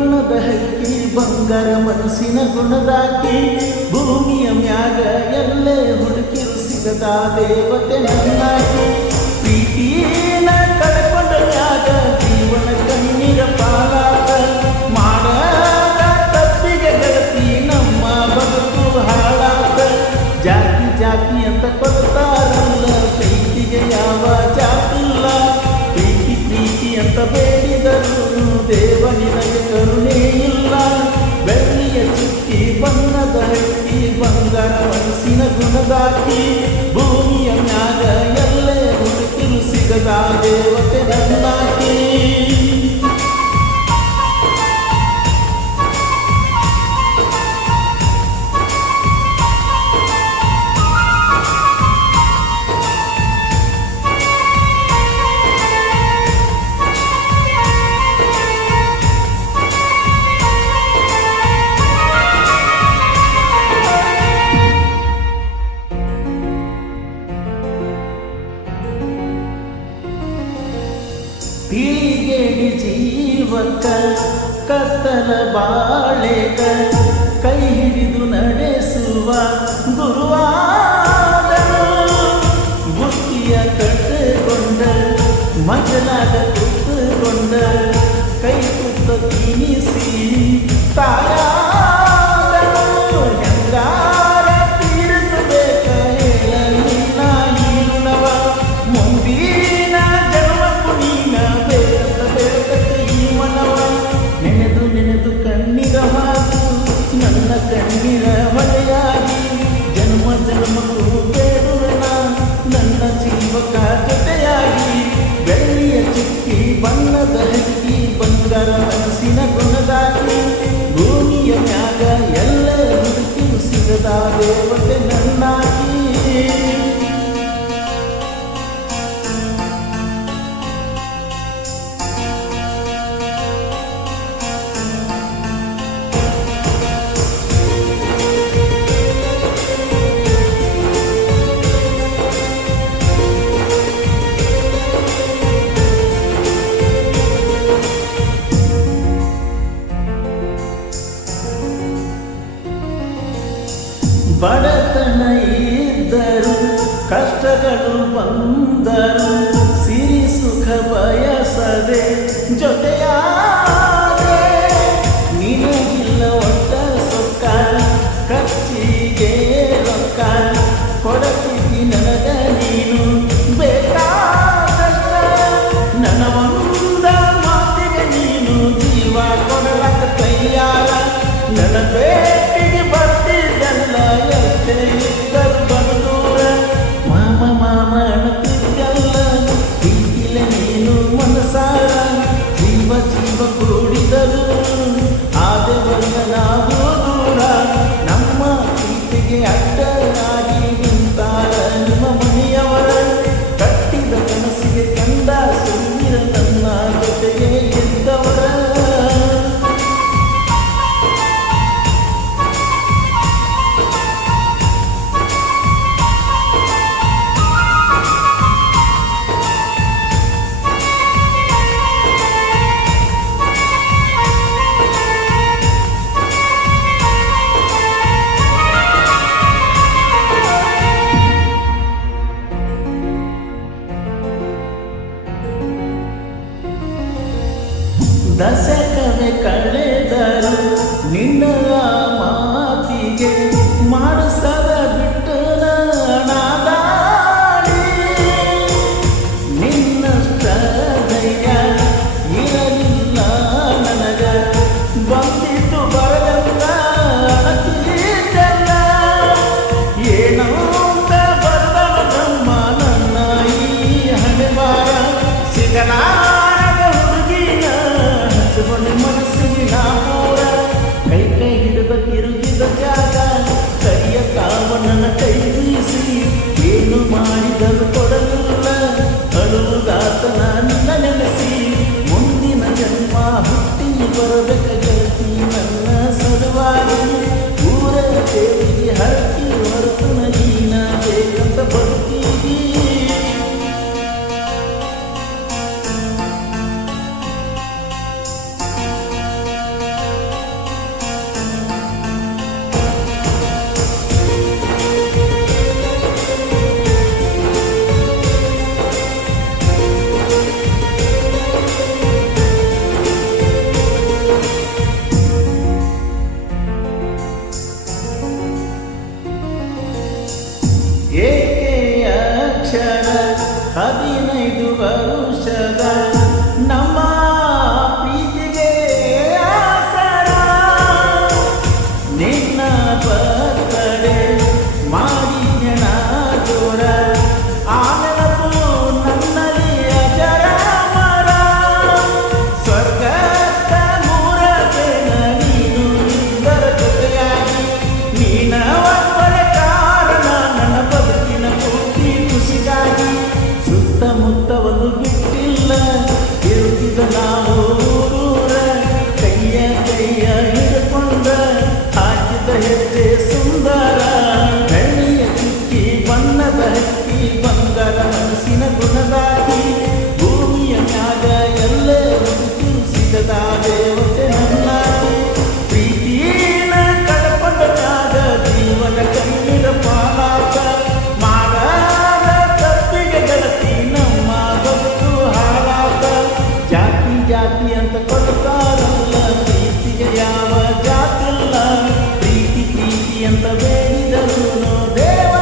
ಬಣ್ಣದ ಹಕ್ಕಿ ಬಂಗಾರ ಮನಸ್ಸಿನ ಗುಣದಾಕಿ ಭೂಮಿಯ ಮ್ಯಾಗ ಎಲ್ಲೇ ಹುಡುಕಿರು ಸಿಗದ ದೇವತೆ ನನ್ನಾಕಿ ಪ್ರೀತಿನ ಕಳ್ಕೊಂಡ ಮ್ಯಾಗ ಜೀವನ ಕಣ್ಣೀರ ಪಾಲಾಗ ಮಾಡದ ತಪ್ಪಿಗೆ ಗೆಳತಿ ನಮ್ಮ ಬದುಕು ಹಾಳಾಗ ಜಾತಿ ಜಾತಿ ಅಂತ ಕೊಡ್ತಾರಲ್ಲ ಪ್ರೀತಿಗೆ ಯಾವ ಜಾತಿಲ್ಲ ಪ್ರೀತಿ ಪ್ರೀತಿ ಅಂತ ಬೇಡಿದರು ದೇವ ನಿನಗೆ ಕರುಣೆ ಇಲ್ಲ ಬೆಳ್ಳಿಯ ಚುಕ್ಕಿ ಬಣ್ಣದ ಹಕ್ಕಿ ಬಂಗಾರ ಮನಸ್ಸಿನ ಗುಣದಾಕಿ ಭೂಮಿಯ ಮ್ಯಾಗ ಎಲ್ಲೇ ಹುಡುಕಿರು ಸಿಗದ ದೇವತೆ ನನ್ನಾಕಿ ಪೀಳಿಗೆಗೆ ಜೀವಕ ಕತ್ತಲ ಬಾಳೆಗ ಕೈ ಹಿಡಿದು ನಡೆಸುವ ಗುರುವಾದನು ಬುಕ್ಕಿಯ ಕಟ್ಟುಕೊಂಡ ಮಜಲಾಗ ಕೂತುಕೊಂಡ ಕೈ ಕುತ್ತ ತಿನಿಸಿ ತಾಯಾದನು ಹೆಂಗಾರ ತೀರಿಸಬೇಕ ಹೇಳಲಿಲ್ಲ ಈರುಣವ ಮುಂದಿನ ನೆನೆದು ನೆನೆದು ಕಣ್ಣೀರ ಹಾಕು ನನ್ನ ಕಣ್ಣೀರ ಹೊಳೆಯಾಗಿ ಜನ್ಮ ಜನ್ಮಕ್ಕೂ ಬೇಡುವೆನ ನನ್ನ ಜೀವಕ ಜೊತೆಯಾಗಿ ಬೆಳ್ಳಿಯ ಚುಕ್ಕಿ ಬಣ್ಣದ ಹಕ್ಕಿ ಬಂಗಾರ ಮನಸ್ಸಿನ ಗುಣದಾಗಿ ಭೂಮಿಯ ಮ್ಯಾಗ ಎಲ್ಲ ಹುಡುಕಿರು ಸಿಗದ ದೇವತೆ ನನ್ನಾಗಿ ಬಡತನ ಇದ್ದರು ಕಷ್ಟಗಳು ಬಂದರು ಸಿರಿ ಸುಖ ಬಯಸದೆ ಜೊತೆಯಾದೆ ನಿನಗಿಲ್ಲ ಒಟ್ಟ ಸೊಕ್ಕ ಖರ್ಚಿಗೆ ರೊಕ್ಕ ಕೊಡತಿದ್ದಿ ನನಗ ನೀನು ಬೇಕಾದಷ್ಟ ನನ್ನ ಒಂದ ಮಾತಿಗೆ ನೀನು ಜೀವ ಕೊಡಲಕ್ಕ ತಯ್ಯಾರ ನನ್ನ ಬೇಟಿಗೆ ಬರ್ತಿದ್ದಲ್ಲ ಎಷ್ಟೇ ಇದ್ದರು ಬಂದೂರ ಮಾಮ ಮಾಮ ಅನ್ನತಿದ್ದಲ್ಲ ಪ್ರೀತಿಲ ನೀನು ಮನಸಾರ ಜೀವ ಜೀವ ಕೂಡಿದರು ಆದೆವಲ್ಲ ನಾವು ದೂರ ನಮ್ಮ ಪ್ರೀತಿಗೆ ಅಡ್ಡರಾಗಿ ನಿಂತಾರ ನಿಮ್ಮ ಮನೆಯವರ ಕಟ್ಟಿದ ಕನಸಿಗೆ ಕಂಡ ಸುಂದರ ತನ್ನ ಜೊತೆಗೆ ಇದ್ದವರ ದಶಕವೇ ಕಳೆದರು ನಿನ್ನ ಮಾತಿಗೆ ಮಾಡಿಸದ ಬಿಟ್ಟು ನಾದಾಡಿ ನಿನ್ನಷ್ಟ ಧೈರ್ಯ ಇರಲಿಲ್ಲ ನನಗ ಬಂದಿದ್ದು ಬರದಂತ ಅಣತಿದ್ದಲ್ಲ ಏನಂತ ಬರದವ ನಮ್ಮ ನನ್ನ ಈ ಹಣೆಬಾರ ಸಿಗಲಾ ಮನಸ್ಸಿನ ಪೂರ ಕೈ ಕೈ ಹಿಡಿದ ತಿರುಗಿದ ಜಾಗ ಕೈಯ ಕಾವನನ ಕೈ ಬೀಸಿ ಏನು ಮಾಡಿದರು ಕೊಡಲಿಲ್ಲ ಅಳುವುದಾತನ ನಿನ್ನ ನೆನೆಸಿ ಮುಂದಿನ ಜನ್ಮ ಹುಟ್ಟಿ ಬರಬೇಕ ಗೆಳತಿ ನನ್ನ ಸಲುವಾಗಿ ಊರ ದೇವಿಗೆ ಹರಕಿ ಹೊರತು ನೀನ ಬೇಕಂತ ಬರ್ತೀವಿ ಎಲ್ಲಿದ್ದರೂ ದೇವ